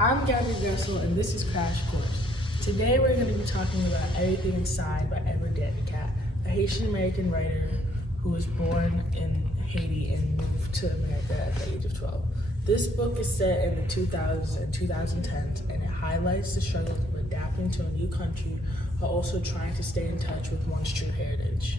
I'm Gabby Gressel, and this is Crash Course. Today we're going to be talking about Everything Inside by Edward Danticat, a Haitian American writer who was born in Haiti and moved to America at the age of 12. This book is set in the 2000s and 2010s, and it highlights the struggles of adapting to a new country while also trying to stay in touch with one's true heritage.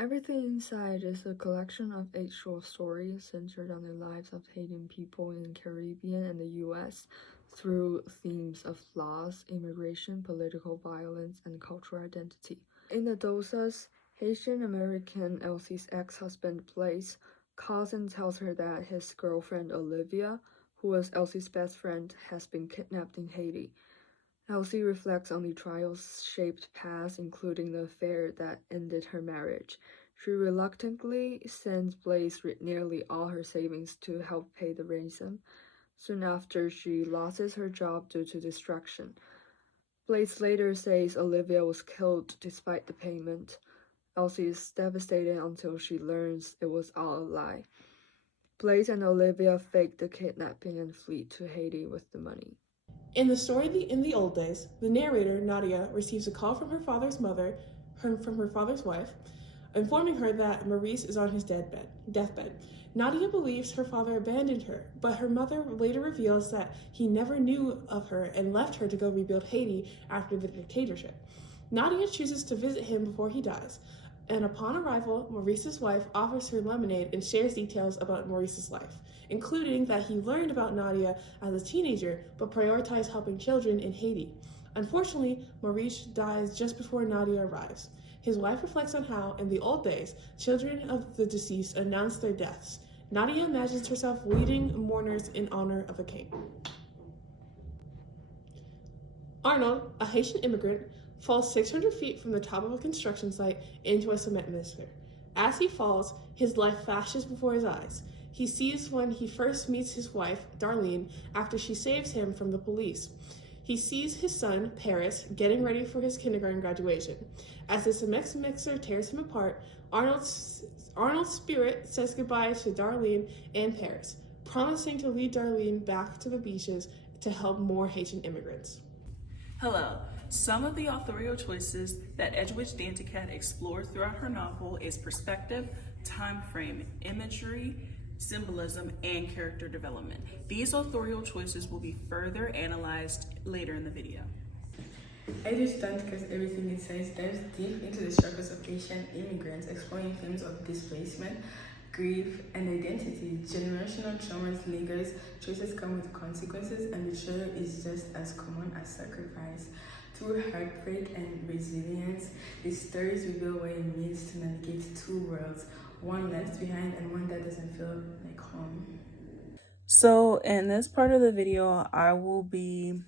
Everything Inside is a collection of 8 short stories centered on the lives of Haitian people in the Caribbean and the US through themes of loss, immigration, political violence, and cultural identity. In the Dosas, Haitian American Elsie's ex-husband Blaise calls and tells her that his girlfriend Olivia, who was Elsie's best friend, has been kidnapped in Haiti. Elsie reflects on the trials-shaped past, including the affair that ended her marriage. She reluctantly sends Blaise nearly all her savings to help pay the ransom. Soon after, she loses her job due to distraction. Blaise later says Olivia was killed despite the payment. Elsie is devastated until she learns it was all a lie. Blaise and Olivia fake the kidnapping and flee to Haiti with the money. In the story in the old days, the narrator, Nadia, receives a call from her father's wife, informing her that Maurice is on his deathbed. Nadia believes her father abandoned her, but her mother later reveals that he never knew of her and left her to go rebuild Haiti after the dictatorship. Nadia chooses to visit him before he dies, and upon arrival, Maurice's wife offers her lemonade and shares details about Maurice's life, including that he learned about Nadia as a teenager but prioritized helping children in Haiti. Unfortunately, Maurice dies just before Nadia arrives. His wife reflects on how, in the old days, children of the deceased announced their deaths. Nadia imagines herself leading mourners in honor of the king. Arnold, a Haitian immigrant, falls 600 feet from the top of a construction site into a cement mixer. As he falls, his life flashes before his eyes. He sees when he first meets his wife, Darlene, after she saves him from the police. He sees his son, Paris, getting ready for his kindergarten graduation. As the cement mixer tears him apart, Arnold's spirit says goodbye to Darlene and Paris, promising to lead Darlene back to the beaches to help more Haitian immigrants. Hello. Some of the authorial choices that Edward Danticat explores throughout her novel is perspective, time frame, imagery, symbolism, and character development. These authorial choices will be further analyzed later in the video. Edward Danticat's Everything Inside dives deep into the struggles of Asian immigrants, exploring themes of displacement, grief, and identity. Generational traumas lingers, choices come with consequences, and betrayal is just as common as sacrifice. Through heartbreak and resilience, these stories reveal what it means to navigate two worlds, one left behind and one that doesn't feel like home. So in this part of the video, I will be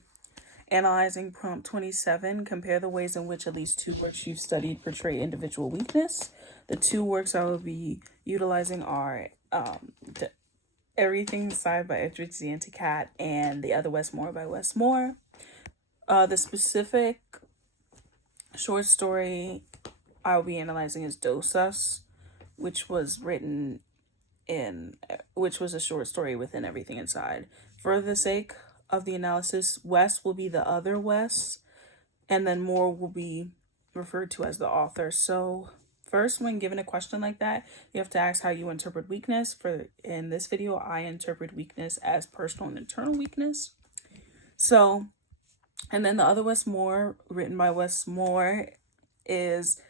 analyzing prompt 27, compare the ways in which at least 2 works you've studied portray individual weakness. The 2 works I will be utilizing are Everything Inside by Edward Danticat and The Other Wes Moore by Wes Moore. The specific short story I'll be analyzing is Dosas, which was a short story within Everything Inside. For the sake of the analysis, Wes will be the other Wes, and then Moore will be referred to as the author. So first, when given a question like that, you have to ask how you interpret weakness. In this video, I interpret weakness as personal and internal weakness. So, and then The Other Wes Moore, written by Wes Moore, is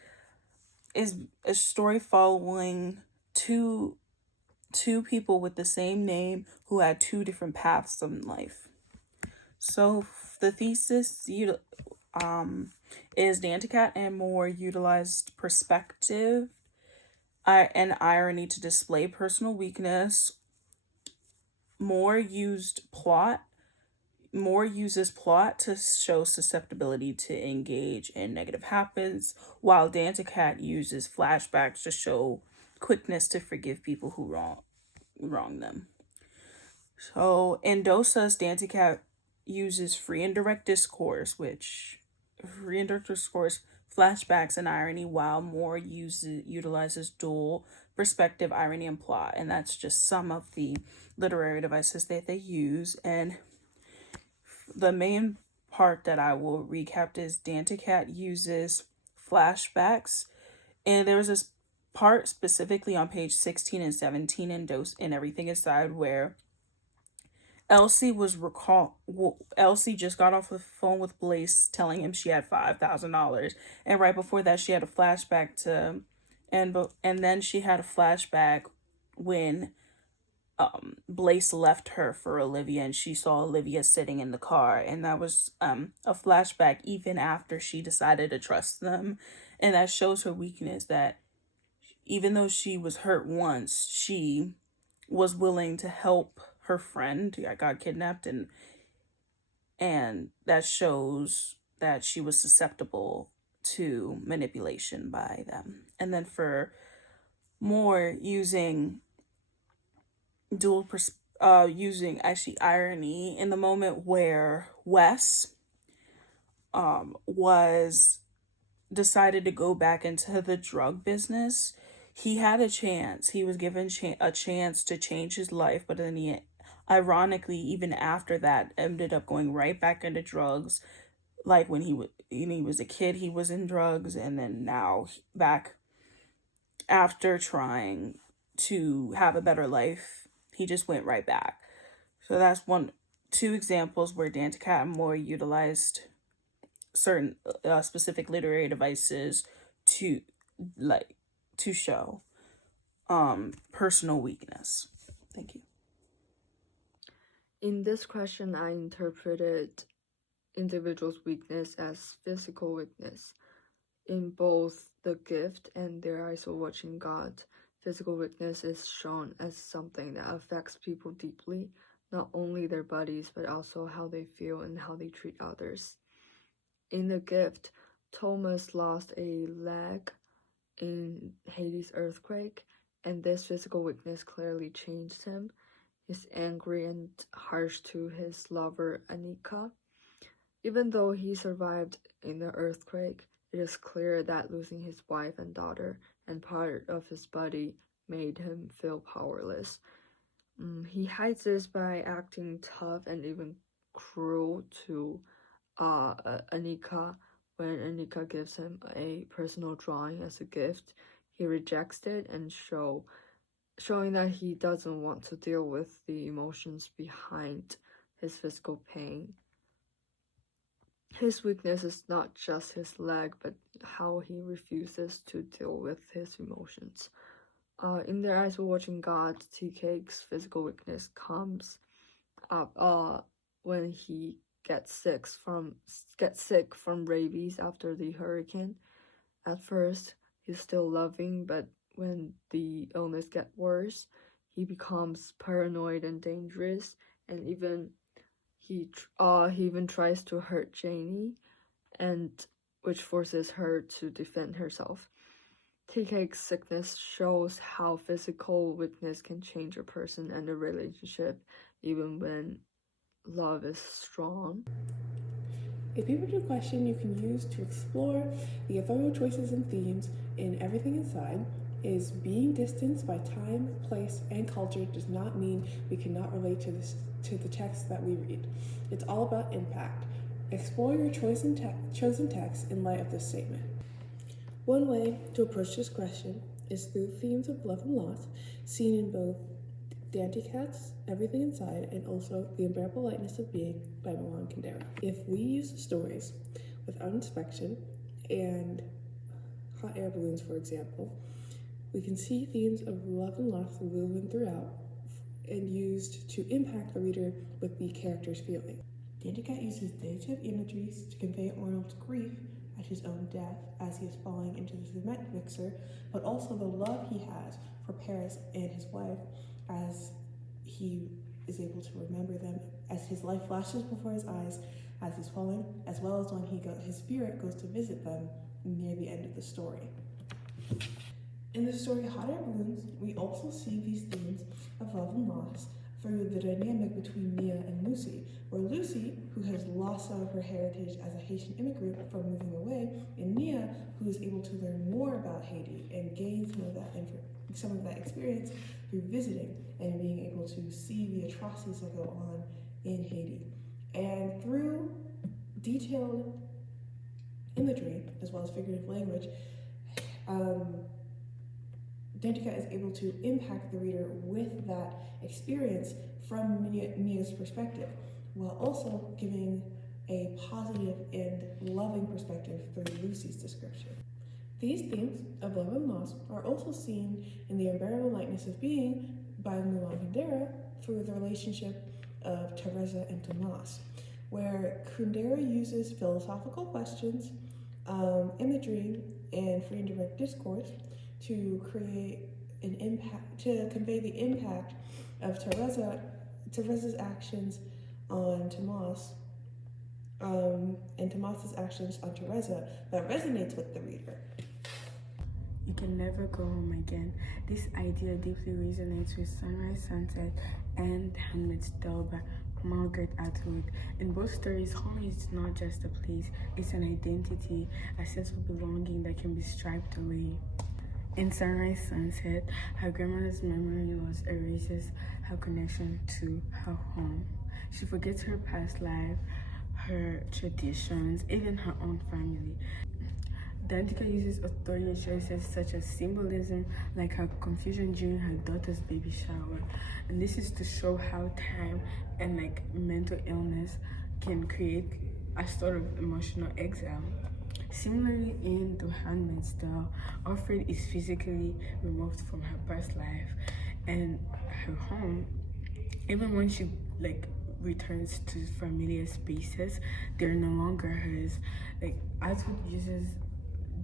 a story following two people with the same name who had 2 different paths in life. So the thesis is Danticat and Moore utilized perspective and irony to display personal weakness. Moore uses plot to show susceptibility to engage in negative habits, while Danticat uses flashbacks to show quickness to forgive people who wrong them. So in Dosas, Danticat uses free and direct discourse, flashbacks, and irony, while Moore utilizes dual perspective, irony, and plot. And that's just some of the literary devices that they use. And the main part that I will recap is Danticat uses flashbacks, and there was this part specifically on page 16 and 17 in Dose and Everything Aside where Elsie just got off the phone with Blaze telling him she had $5,000, and right before that she had a flashback to and then she had a flashback when Blaze left her for Olivia and she saw Olivia sitting in the car, and that was a flashback even after she decided to trust them, and that shows her weakness, that even though she was hurt once, she was willing to help her friend that got kidnapped, and that shows that she was susceptible to manipulation by them. And then for more, using using actually irony in the moment where Wes was decided to go back into the drug business. He had a chance. He was given a chance to change his life, but then he, ironically, even after that, ended up going right back into drugs. Like when he was a kid, he was in drugs, and then now back after trying to have a better life, he just went right back. So that's two examples where Danticat and Moore utilized certain specific literary devices to show personal weakness. Thank you. In this question, I interpreted individuals' weakness as physical weakness. In both The Gift and Their Eyes Were Watching God, physical weakness is shown as something that affects people deeply, not only their bodies, but also how they feel and how they treat others. In The Gift, Thomas lost a leg in Haiti's earthquake, and this physical weakness clearly changed him. He's angry and harsh to his lover, Anika. Even though he survived in the earthquake, it is clear that losing his wife and daughter and part of his body made him feel powerless. He hides this by acting tough and even cruel to Anika. When Anika gives him a personal drawing as a gift, he rejects it and showing that he doesn't want to deal with the emotions behind his physical pain. His weakness is not just his leg, but how he refuses to deal with his emotions. In Their Eyes Were Watching God, Tea Cake's physical weakness comes up when he gets sick from rabies after the hurricane. At first, he's still loving, but when the illness gets worse, he becomes paranoid and dangerous, and he even tries to hurt Janie, and which forces her to defend herself. Tea Cake's sickness shows how physical weakness can change a person and a relationship, even when love is strong. A paper to question you can use to explore the authorial choices and themes in Everything Inside is being distanced by time, place, and culture does not mean we cannot relate to the text that we read. It's all about impact. Explore your chosen text in light of this statement. One way to approach this question is through themes of love and loss, seen in both Danticat's Everything Inside and also The Unbearable Lightness of Being by Milan Kundera. If we use the stories without inspection and hot air balloons, for example, we can see themes of love and loss woven throughout and used to impact the reader with the character's feeling. Danticat uses daytime imageries to convey Arnold's grief at his own death as he is falling into the cement mixer, but also the love he has for Paris and his wife as he is able to remember them as his life flashes before his eyes as he's falling, as well as when his spirit goes to visit them near the end of the story. In the story Hot Air Balloons, we also see these themes of love and loss through the dynamic between Nia and Lucy, where Lucy, who has lost some of her heritage as a Haitian immigrant from moving away, and Nia, who is able to learn more about Haiti and gain some of that experience through visiting and being able to see the atrocities that go on in Haiti. And through detailed imagery, as well as figurative language, Dantica is able to impact the reader with that experience from Mia's perspective, while also giving a positive and loving perspective through Lucy's description. These themes of love and loss are also seen in The Unbearable Lightness of Being by Milan Kundera through the relationship of Teresa and Tomas, where Kundera uses philosophical questions, imagery, and free and direct discourse to create an impact, to convey the impact of Teresa's actions on Tomas, and Tomas's actions on Teresa that resonates with the reader. You can never go home again. This idea deeply resonates with Sunrise, Sunset, and Handmaid's Tale by Margaret Atwood. In both stories, home is not just a place, it's an identity, a sense of belonging that can be stripped away. In Sunrise, Sunset, her grandmother's memory loss erases her connection to her home. She forgets her past life, her traditions, even her own family. Dantica uses authorial choices such as symbolism, like her confusion during her daughter's baby shower. And this is to show how time and mental illness can create a sort of emotional exile. Similarly, in The Handmaid's Tale, Offred is physically removed from her past life and her home. Even when she returns to familiar spaces, they're no longer hers. Atwood uses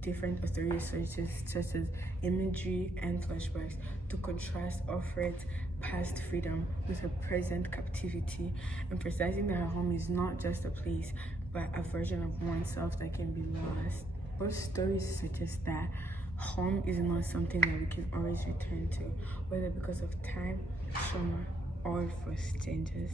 different authorial sources such as imagery and flashbacks to contrast Offred's past freedom with her present captivity, emphasizing that her home is not just a place, but a version of oneself that can be lost. Both stories suggest that home is not something that we can always return to, whether because of time, trauma, or forced changes.